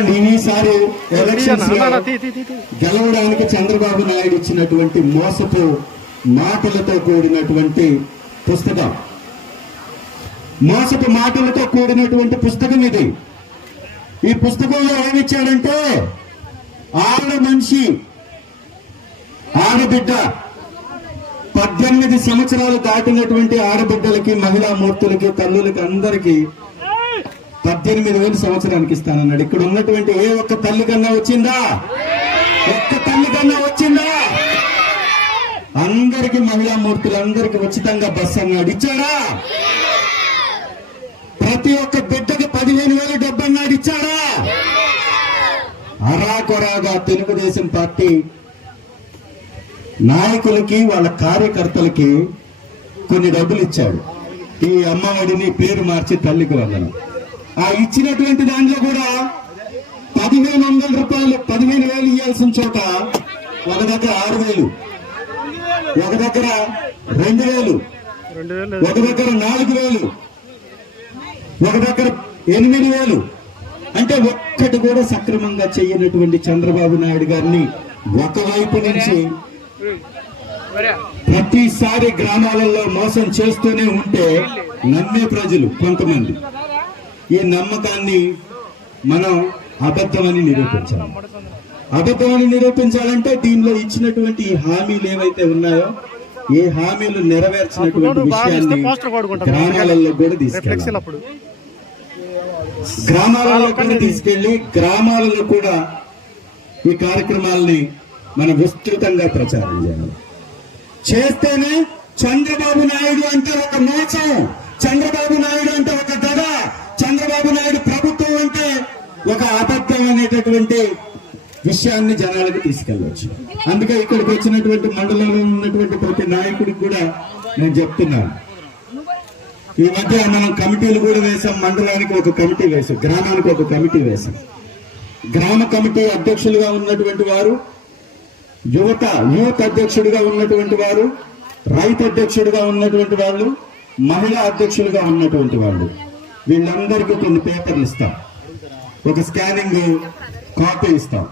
ఈసారి ఎలక్షన్స్ గెలవడానికి చంద్రబాబు నాయుడు ఇచ్చినటువంటి మోసపు మాటలతో కూడినటువంటి పుస్తకం, మోసపు మాటలతో కూడినటువంటి పుస్తకం ఇది. ఈ పుస్తకంలో ఏమిచ్చాడంటే ఆడ మనిషి, ఆడబిడ్డ, 18 సంవత్సరాలు దాటినటువంటి ఆడబిడ్డలకి, మహిళా మూర్తులకి, తల్లులకి అందరికీ 18,000 సంవత్సరానికి ఇస్తానన్నాడు. ఇక్కడ ఉన్నటువంటి ఏ ఒక్క తల్లి కన్నా వచ్చిందా? ఒక్క తల్లి కన్నా వచ్చిందా? అందరికి, మహిళా మూర్తులందరికీ ఉచితంగా బస్సు అన్నాడు. ఇచ్చాడా? ప్రతి ఒక్క బిడ్డకి 15,000 డబ్బు అన్నాడు. ఇచ్చాడా? అరాకొరాగా తెలుగుదేశం పార్టీ నాయకులకి, వాళ్ళ కార్యకర్తలకి కొన్ని డబ్బులు ఇచ్చాడు. ఈ అమ్మఒడిని పేరు మార్చి తల్లికి వందనం. ఆ ఇచ్చినటువంటి దాంట్లో కూడా 1,500 రూపాయలు, 15,000 ఇవ్వాల్సిన చోట ఒక దగ్గర 6,000, ఒక దగ్గర 2,000, ఒక దగ్గర 4,000, ఒక దగ్గర 8,000. అంటే ఒక్కటి కూడా సక్రమంగా చేయనటువంటి చంద్రబాబు నాయుడు గారిని ఒకవైపు నుంచి ప్రతిసారి గ్రామాలలో మోసం చేస్తూనే ఉంటే నమ్మే ప్రజలు కొంతమంది, ఈ నమ్మకాన్ని మనం అబద్ధమని నిరూపించాలి. అబద్ధమని నిరూపించాలంటే దీనిలో ఇచ్చినటువంటి ఈ హామీలు ఏవైతే ఉన్నాయో, ఈ హామీలు నెరవేర్చినటువంటి విషయాన్ని గ్రామాలలో కూడా తీసుకెళ్ళాలి. గ్రామాలలో కూడా తీసుకెళ్లి గ్రామాలలో కూడా ఈ కార్యక్రమాలని మనం విస్తృతంగా ప్రచారం చేయాలి. చేస్తేనే చంద్రబాబు నాయుడు అంటే ఒక మోసం, చంద్రబాబు నాయుడు అంటే ఒక దడ, చంద్రబాబు నాయుడు ప్రభుత్వం అంటే ఒక అబద్ధం అనేటటువంటి విషయాన్ని జనాలకు తీసుకెళ్లవచ్చు. అందుకే ఇక్కడికి వచ్చినటువంటి మండలంలో ఉన్నటువంటి ప్రతి నాయకుడికి కూడా నేను చెప్తున్నాను, ఈ మధ్య మనం కమిటీలు కూడా వేసాం. మండలానికి ఒక కమిటీ వేసాం, గ్రామానికి ఒక కమిటీ వేసాం. గ్రామ కమిటీ అధ్యక్షులుగా ఉన్నటువంటి వారు, యూత్ అధ్యక్షుడిగా ఉన్నటువంటి వారు, రైతు అధ్యక్షుడిగా ఉన్నటువంటి వాళ్ళు, మహిళా అధ్యక్షులుగా ఉన్నటువంటి వాళ్ళు, వీళ్ళందరికీ కొన్ని పేపర్లు ఇస్తాం, ఒక స్కానింగ్ కాపీ ఇస్తాం.